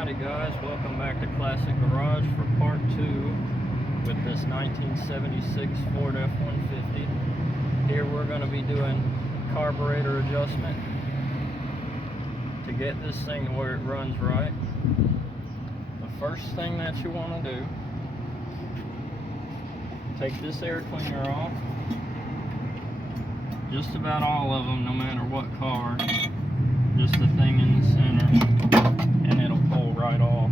Howdy guys, welcome back to Classic Garage for part 2 with this 1976 Ford F-150. Here we're going to be doing carburetor adjustment to get this thing to where it runs right. The first thing that you want to do, take this air cleaner off. Just about all of them, no matter what car. Just the thing in the center, and it'll pull right off.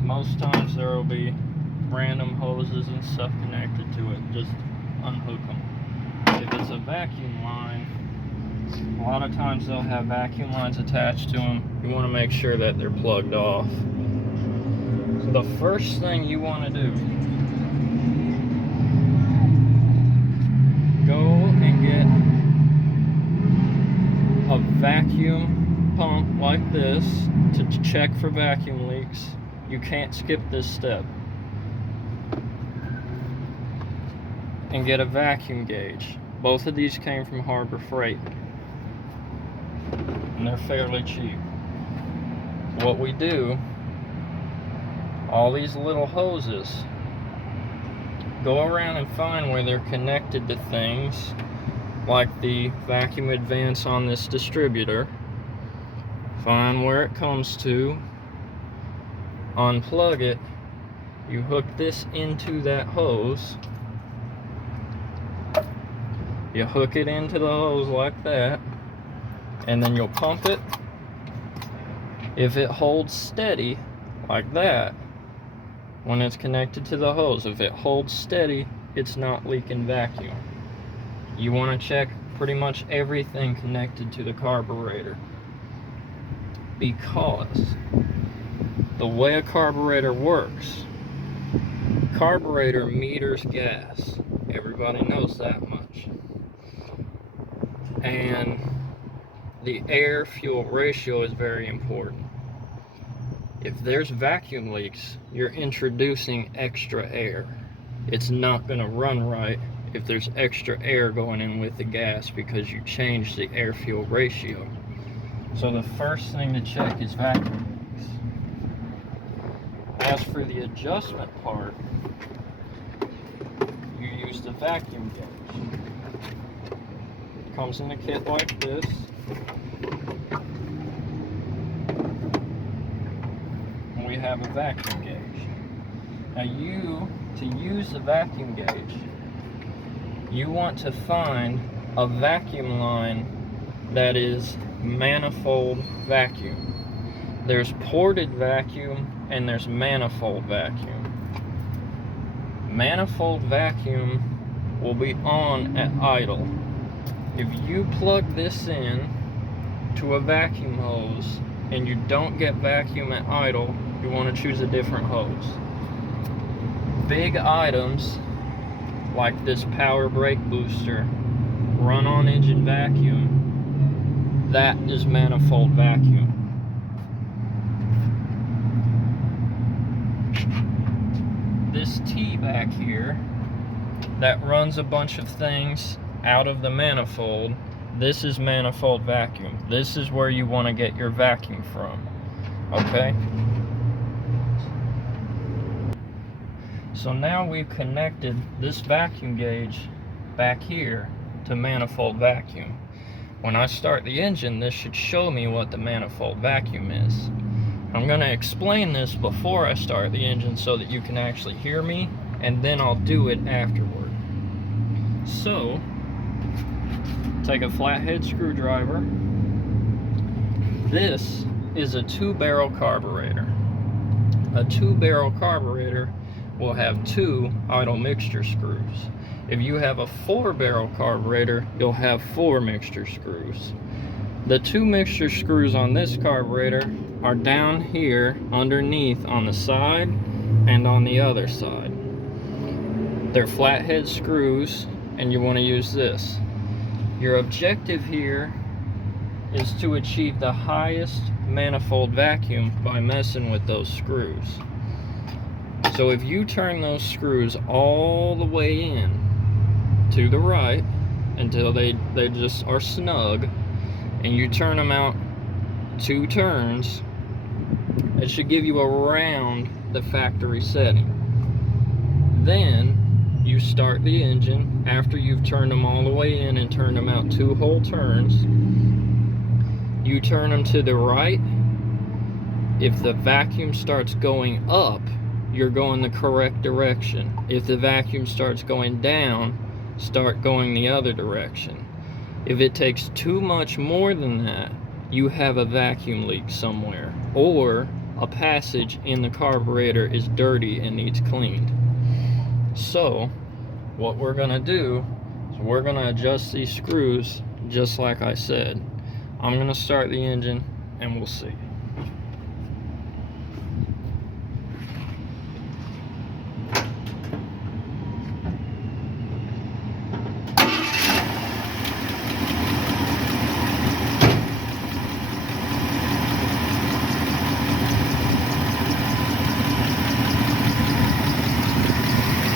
Most times there will be random hoses and stuff connected to it. Just unhook them. If it's a vacuum line, a lot of times they'll have vacuum lines attached to them. You want to make sure that they're plugged off. So the first thing you want to do, go and get a vacuum pump like this to check for vacuum leaks. You can't skip this step. And get a vacuum gauge. Both of these came from Harbor Freight, and they're fairly cheap. What we do, all these little hoses, go around and find where they're connected to things like the vacuum advance on this distributor. Find where it comes to, unplug it, you hook this into that hose, you hook it into the hose like that, and then you'll pump it. If it holds steady like that, when it's connected to the hose, if it holds steady, it's not leaking vacuum. You want to check pretty much everything connected to the carburetor, because the way a carburetor works, carburetor meters gas. Everybody knows that much. And the air-fuel ratio is very important. If there's vacuum leaks, you're introducing extra air. It's not going to run right if there's extra air going in with the gas, because you changed the air-fuel ratio. So the first thing to check is vacuum leaks. As for the adjustment part, you use the vacuum gauge. It comes in a kit like this. And we have a vacuum gauge. Now to use the vacuum gauge, you want to find a vacuum line that is manifold vacuum. There's ported vacuum and there's manifold vacuum. Manifold vacuum will be on at idle. If you plug this in to a vacuum hose and you don't get vacuum at idle, you want to choose a different hose. Big items like this power brake booster, run on engine vacuum, that is manifold vacuum. This T back here that runs a bunch of things out of the manifold, this is manifold vacuum. This is where you want to get your vacuum from. Okay? So now we've connected this vacuum gauge back here to manifold vacuum. When I start the engine, this should show me what the manifold vacuum is. I'm going to explain this before I start the engine so that you can actually hear me, and then I'll do it afterward. So, take a flathead screwdriver. This is a 2-barrel carburetor. A 2-barrel carburetor will have 2 idle mixture screws. If you have a 4-barrel carburetor, you'll have 4 mixture screws. The 2 mixture screws on this carburetor are down here underneath on the side and on the other side. They're flathead screws, and you want to use this. Your objective here is to achieve the highest manifold vacuum by messing with those screws. So if you turn those screws all the way in to the right until they just are snug, and you turn them out 2 turns, It should give you around the factory setting. Then you start the engine after you've turned them all the way in and turned them out 2 whole turns. You turn them to the right. If the vacuum starts going up, you're going the correct direction. If the vacuum starts going down, start going the other direction. If it takes too much more than that, you have a vacuum leak somewhere, or a passage in the carburetor is dirty and needs cleaned. So what we're gonna do is we're gonna adjust these screws just like I said. I'm gonna start the engine and we'll see.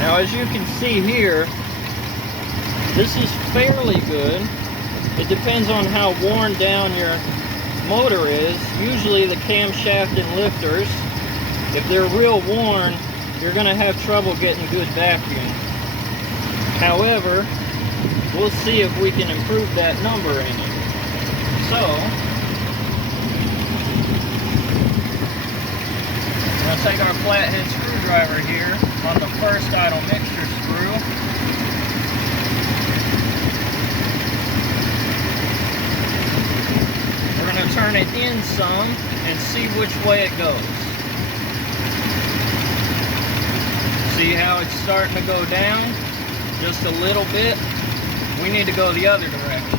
Now, as you can see here, this is fairly good. It depends on how worn down your motor is. Usually the camshaft and lifters, if they're real worn, you're going to have trouble getting good vacuum. However, we'll see if we can improve that number any. So, I'm going to take our flathead screwdriver here on the first idle mixture screw. We're going to turn it in some and see which way it goes. See how it's starting to go down just a little bit? We need to go the other direction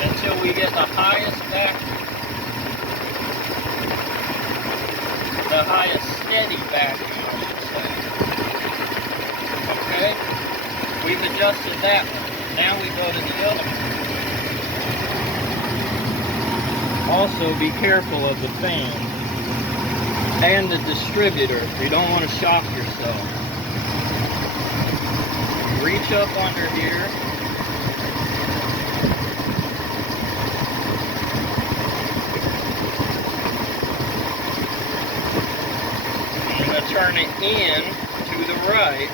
until we get the highest vacuum. The highest steady vacuum, I should say. Okay? We've adjusted that one. Now we go to the other one. Also, be careful of the fan and the distributor. You don't want to shock yourself. Reach up under here. Turn it in to the right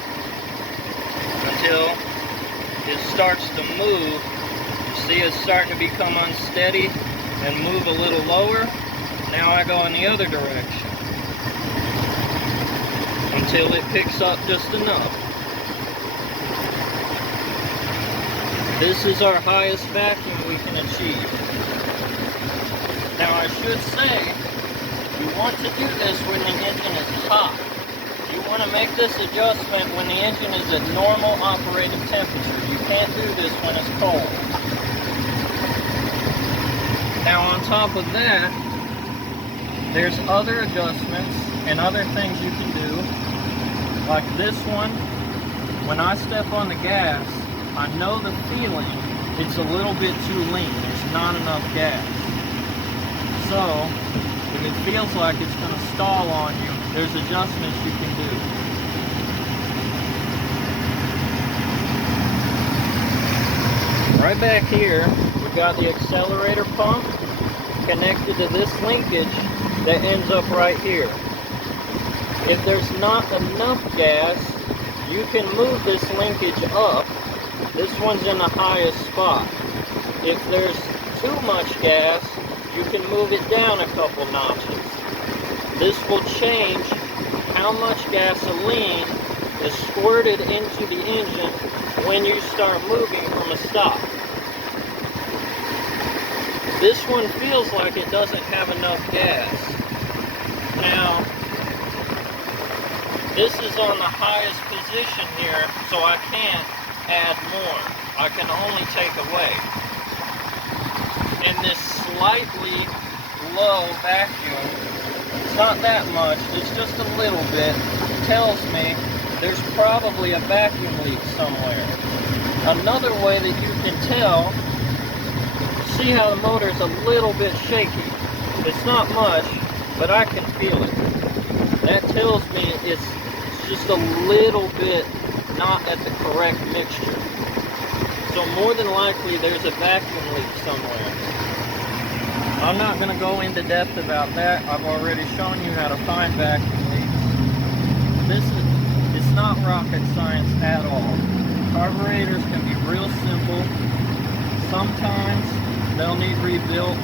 until it starts to move. You see it's starting to become unsteady and move a little lower. Now I go in the other direction until it picks up just enough. This is our highest vacuum we can achieve. Now I should say, you want to do this when the engine is hot. You want to make this adjustment when the engine is at normal operating temperature. You can't do this when it's cold. Now on top of that, there's other adjustments and other things you can do. Like this one, when I step on the gas, I know the feeling it's a little bit too lean. There's not enough gas. So, if it feels like it's going to stall on you, there's adjustments you can do. Right back here, we've got the accelerator pump connected to this linkage that ends up right here. If there's not enough gas, you can move this linkage up. This one's in the highest spot. If there's too much gas, you can move it down a couple notches. This will change how much gasoline is squirted into the engine when you start moving from a stop. This one feels like it doesn't have enough gas. Now, this is on the highest position here, so I can't add more. I can only take away. And this slightly low vacuum, it's not that much, it's just a little bit, tells me there's probably a vacuum leak somewhere. Another way that you can tell, see how the motor's a little bit shaky. It's not much, but I can feel it. That tells me it's just a little bit not at the correct mixture. So more than likely there's a vacuum leak somewhere. I'm not going to go into depth about that. I've already shown you how to find vacuum leaks. It's not rocket science at all. Carburetors can be real simple. Sometimes they'll need rebuilt.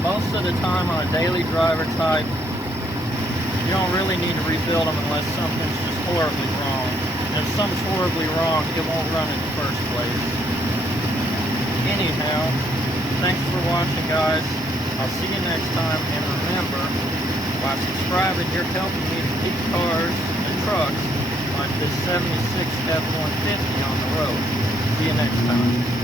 Most of the time on a daily driver type, you don't really need to rebuild them unless something's just horribly wrong. And if something's horribly wrong, it won't run in the first place. Anyhow, thanks for watching, guys. I'll see you next time, and remember, by subscribing, you're helping me to keep cars and trucks like this 76 F-150 on the road. See you next time.